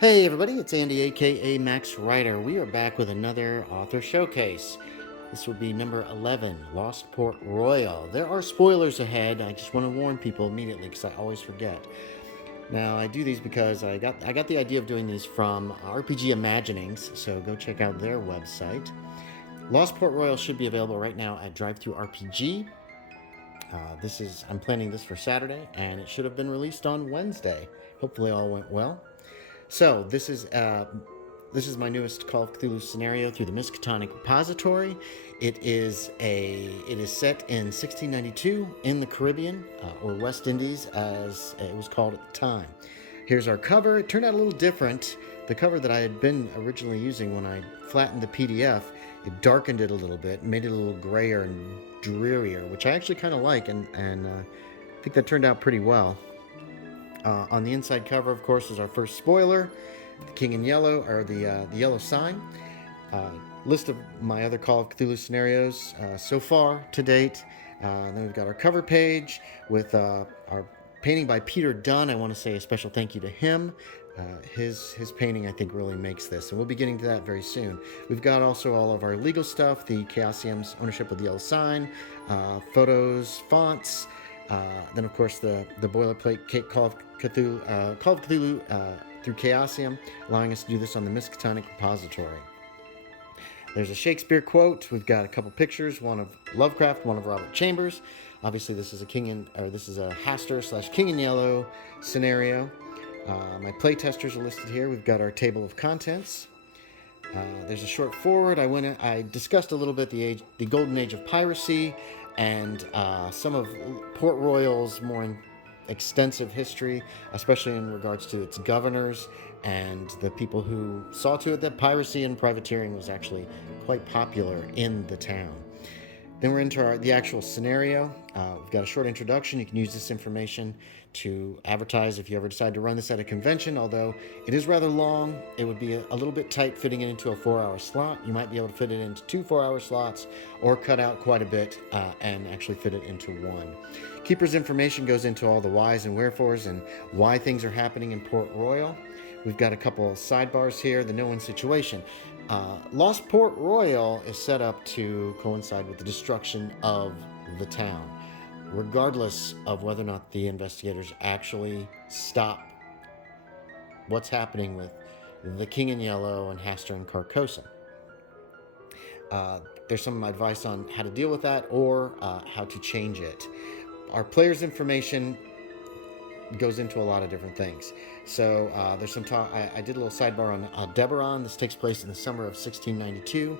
Hey everybody, it's Andy aka Max Writer. We are back with another author showcase. This will be number 11, Lost Port Royal. There are spoilers ahead. I just want to warn people immediately because I always forget. Now I do these because I got the idea of doing these from RPG Imaginings, so go check out their website. Lost Port Royal should be available right now at DriveThruRPG. I'm planning this for Saturday, and it should have been released on Wednesday. Hopefully all went well. So this is my newest Call of Cthulhu scenario through the Miskatonic Repository. It is set in 1692 in the Caribbean, or West Indies as it was called at the time. Here's our cover. It turned out a little different. The cover that I had been originally using when I flattened the PDF, it darkened it a little bit, made it a little grayer and drearier, which I actually kind of like, and I think that turned out pretty well. On the inside cover, of course, is our first spoiler, the King in Yellow, or the yellow sign. List of my other Call of Cthulhu scenarios so far to date. Then we've got our cover page with our painting by Peter Dunn. I want to say a special thank you to him. His painting, I think, really makes this, and we'll be getting to that very soon. We've got also all of our legal stuff, the Chaosium's ownership of the yellow sign, photos, fonts, then of course the boilerplate Call of Cthulhu through Chaosium, allowing us to do this on the Miskatonic Repository. There's a Shakespeare quote. We've got a couple pictures, one of Lovecraft, one of Robert Chambers. Obviously, this is a Hastur / King in Yellow scenario. My playtesters are listed here. We've got our table of contents. There's a short forward. I discussed a little bit the golden age of piracy and some of Port Royal's more extensive history, especially in regards to its governors and the people who saw to it that piracy and privateering was actually quite popular in the town. Then we're into the actual scenario. We've got a short introduction. You can use this information to advertise if you ever decide to run this at a convention, although it is rather long. It would be a little bit tight fitting it into a 4-hour slot. You might be able to fit it into 2 4-hour slots or cut out quite a bit and actually fit it into one. Keeper's information goes into all the whys and wherefores and why things are happening in Port Royal. We've got a couple sidebars here. The no-win situation. Lost Port Royal is set up to coincide with the destruction of the town, regardless of whether or not the investigators actually stop what's happening with the King in Yellow and Hastur and Carcosa. There's some advice on how to deal with that or how to change it. Our player's information goes into a lot of different things. So there's some talk. I did a little sidebar on Aldebaran. This takes place in the summer of 1692.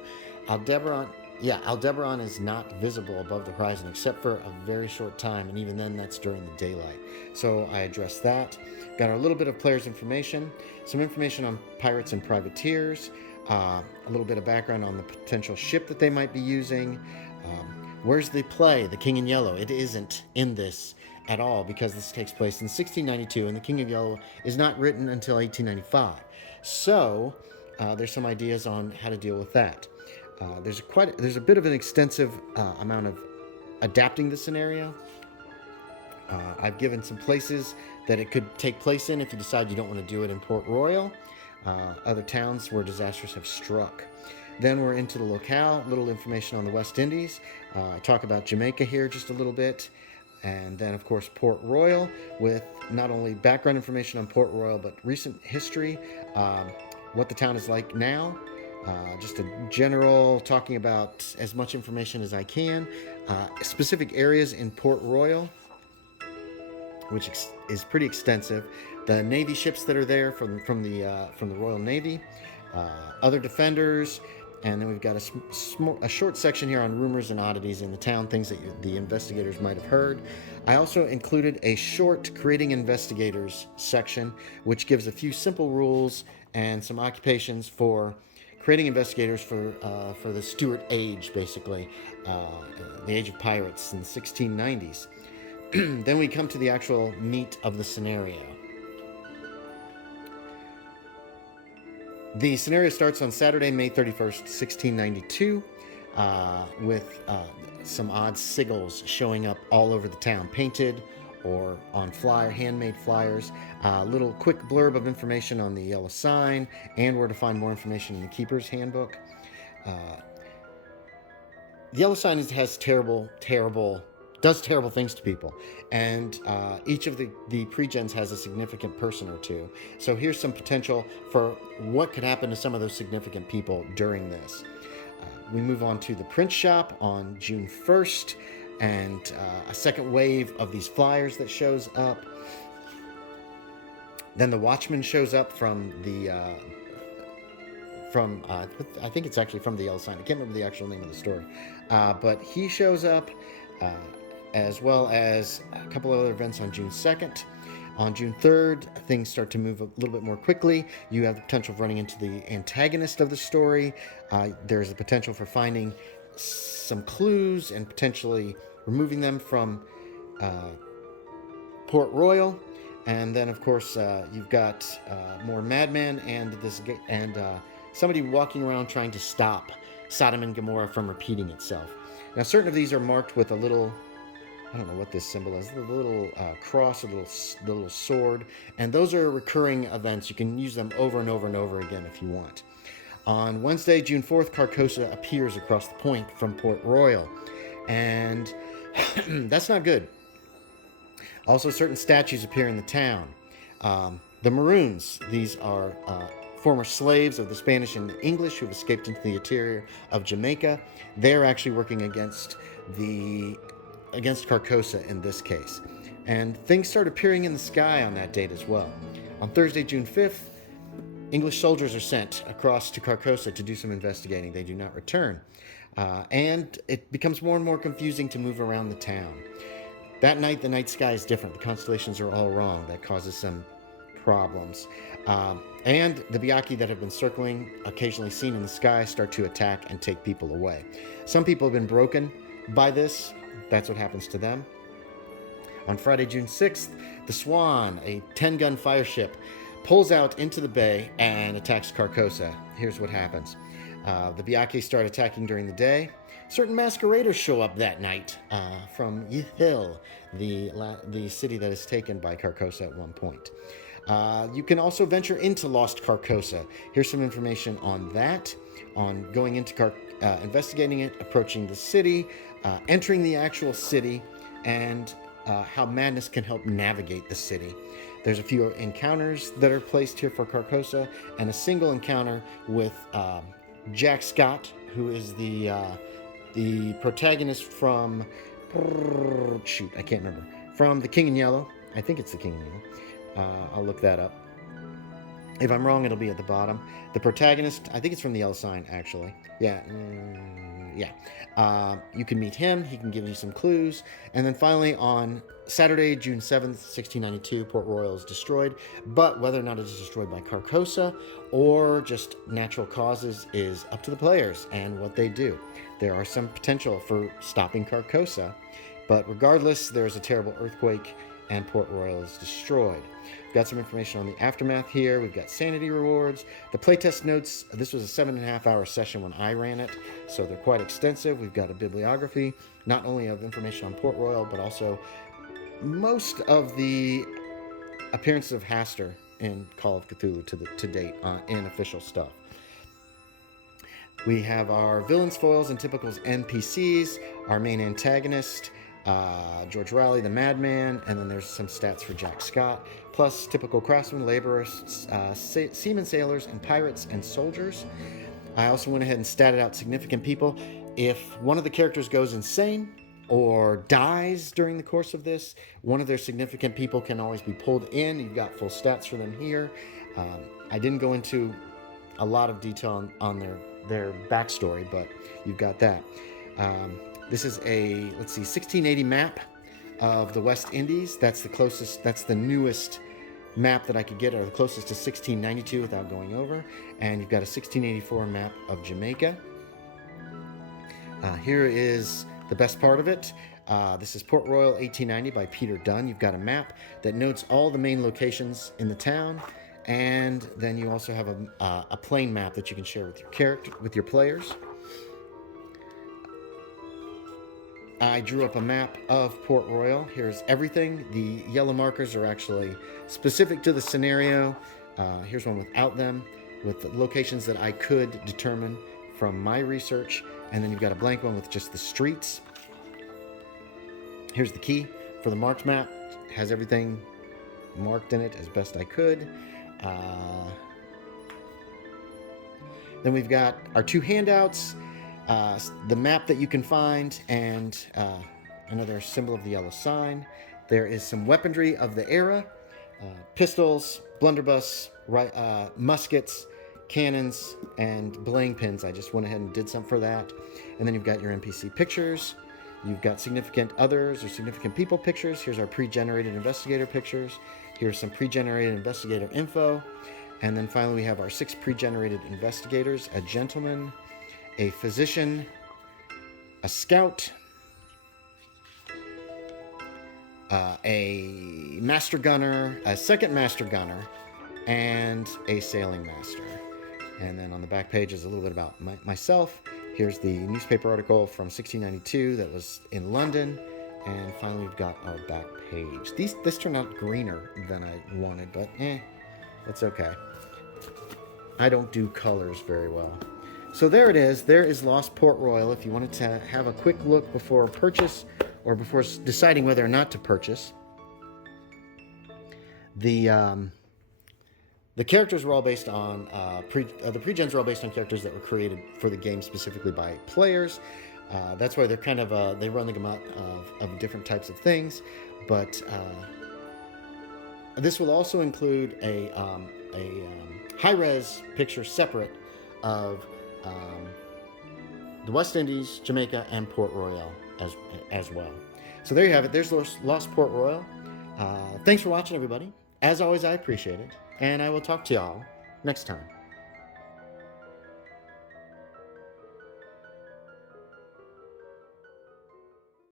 Aldebaran is not visible above the horizon except for a very short time, and even then that's during the daylight. So I addressed that. Got a little bit of player's information, some information on pirates and privateers, a little bit of background on the potential ship that they might be using. Where's the play, The King in Yellow? It isn't in this at all because this takes place in 1692 and The King of Yellow is not written until 1895. So there's some ideas on how to deal with that. There's a bit of an extensive amount of adapting the scenario. I've given some places that it could take place in if you decide you don't want to do it in Port Royal, other towns where disasters have struck. Then we're into the locale, little information on the West Indies. I talk about Jamaica here just a little bit. And then, of course, Port Royal with not only background information on Port Royal, but recent history, what the town is like now, just a general talking about as much information as I can, specific areas in Port Royal, which is pretty extensive, the Navy ships that are there from the Royal Navy, other defenders. And then we've got a short section here on rumors and oddities in the town, things that the investigators might have heard. I also included a short creating investigators section, which gives a few simple rules and some occupations for creating investigators for the Stuart Age, basically, the age of pirates in the 1690s. Then we come to the actual meat of the scenario. The scenario starts on Saturday, May 31st, 1692, with some odd sigils showing up all over the town, painted or on handmade flyers, a little quick blurb of information on the yellow sign, and where to find more information in the Keeper's Handbook. The yellow sign does terrible things to people, and each of the pre-gens has a significant person or two. So here's some potential for what could happen to some of those significant people during this. We move on to the print shop on June 1st, and a second wave of these flyers that shows up. Then the Watchman shows up from the I think it's actually from the yellow sign. I can't remember the actual name of the story, but he shows up, as well as a couple of other events on June 2nd. On June 3rd, things start to move a little bit more quickly. You have the potential of running into the antagonist of the story. There's the potential for finding some clues and potentially removing them from Port Royal. And then, of course, you've got more Madman and somebody walking around trying to stop Sodom and Gomorrah from repeating itself. Now, certain of these are marked with a little, I don't know what this symbol is, a little cross, a little sword, and those are recurring events. You can use them over and over and over again if you want. On Wednesday, June 4th, Carcosa appears across the point from Port Royal, and that's not good. Also, certain statues appear in the town. The Maroons, these are former slaves of the Spanish and English who have escaped into the interior of Jamaica. They're actually working against Carcosa in this case. And things start appearing in the sky on that date as well. On Thursday, June 5th, English soldiers are sent across to Carcosa to do some investigating. They do not return. And it becomes more and more confusing to move around the town. That night, the night sky is different. The constellations are all wrong. That causes some problems. And the Byakhee that have been circling, occasionally seen in the sky, start to attack and take people away. Some people have been broken by this. That's what happens to them. On Friday, June 6th, the Swan, a 10-gun fire ship, pulls out into the bay and attacks Carcosa. Here's what happens. The Byakhee start attacking during the day. Certain masqueraders show up that night from Ythil, the city that is taken by Carcosa at one point. You can also venture into Lost Carcosa. Here's some information on that, on going into investigating it, approaching the city, entering the actual city, and how madness can help navigate the city. There's a few encounters that are placed here for Carcosa, and a single encounter with Jack Scott, who is the protagonist from I can't remember, from The King in Yellow. I think it's The King in Yellow. I'll look that up. If I'm wrong, it'll be at the bottom. The protagonist, I think it's from the Yellow Sign, actually. Yeah. You can meet him. He can give you some clues. And then finally, on Saturday, June 7th, 1692, Port Royal is destroyed. But whether or not it is destroyed by Carcosa or just natural causes is up to the players and what they do. There are some potential for stopping Carcosa. But regardless, there's a terrible earthquake and Port Royal is destroyed. We've got some information on the aftermath here. We've got sanity rewards. The playtest notes, this was a 7.5-hour session when I ran it, so they're quite extensive. We've got a bibliography, not only of information on Port Royal, but also most of the appearances of Hastur in Call of Cthulhu to date in official stuff. We have our villains, foils, and typicals NPCs, our main antagonist, George Raleigh, the Madman, and then there's some stats for Jack Scott, plus typical craftsmen, laborers, seamen, sailors, and pirates and soldiers. I also went ahead and statted out significant people. If one of the characters goes insane or dies during the course of this, one of their significant people can always be pulled in. You've got full stats for them here. I didn't go into a lot of detail on their backstory, but you've got that. This is a, 1680 map of the West Indies. That's the newest map that I could get, or the closest to 1692 without going over. And you've got a 1684 map of Jamaica. Here is the best part of it. This is Port Royal 1890 by Peter Dunn. You've got a map that notes all the main locations in the town. And then you also have a plain map that you can share with your players. I drew up a map of Port Royal. Here's everything. The yellow markers are actually specific to the scenario. Here's one without them, with the locations that I could determine from my research. And then you've got a blank one with just the streets. Here's the key for the marked map. It has everything marked in it as best I could. Then we've got our 2 handouts, the map that you can find, and another symbol of the yellow sign. There is some weaponry of the era, pistols, blunderbuss, muskets, cannons, and belaying pins. I just went ahead and did some for that. And then you've got your NPC pictures. You've got significant others or significant people pictures. Here's our pre-generated investigator pictures. Here's some pre-generated investigator info. And then finally we have our 6 pre-generated investigators: a gentleman, a physician, a scout, a master gunner, a second master gunner, and a sailing master. And then on the back page is a little bit about myself. Here's the newspaper article from 1692 that was in London. And finally, we've got our back page. This turned out greener than I wanted, but that's okay. I don't do colors very well. So there it is. There is Lost Port Royal. If you wanted to have a quick look before purchase or before deciding whether or not to purchase. The characters were all based on the pre-gens were all based on characters that were created for the game specifically by players. That's why they're kind of they run the gamut of different types of things. But this will also include a high-res picture separate of the West Indies, Jamaica, and Port Royal as well. So there you have it. There's Lost Port Royal. Thanks for watching, everybody. As always, I appreciate it. And I will talk to y'all next time.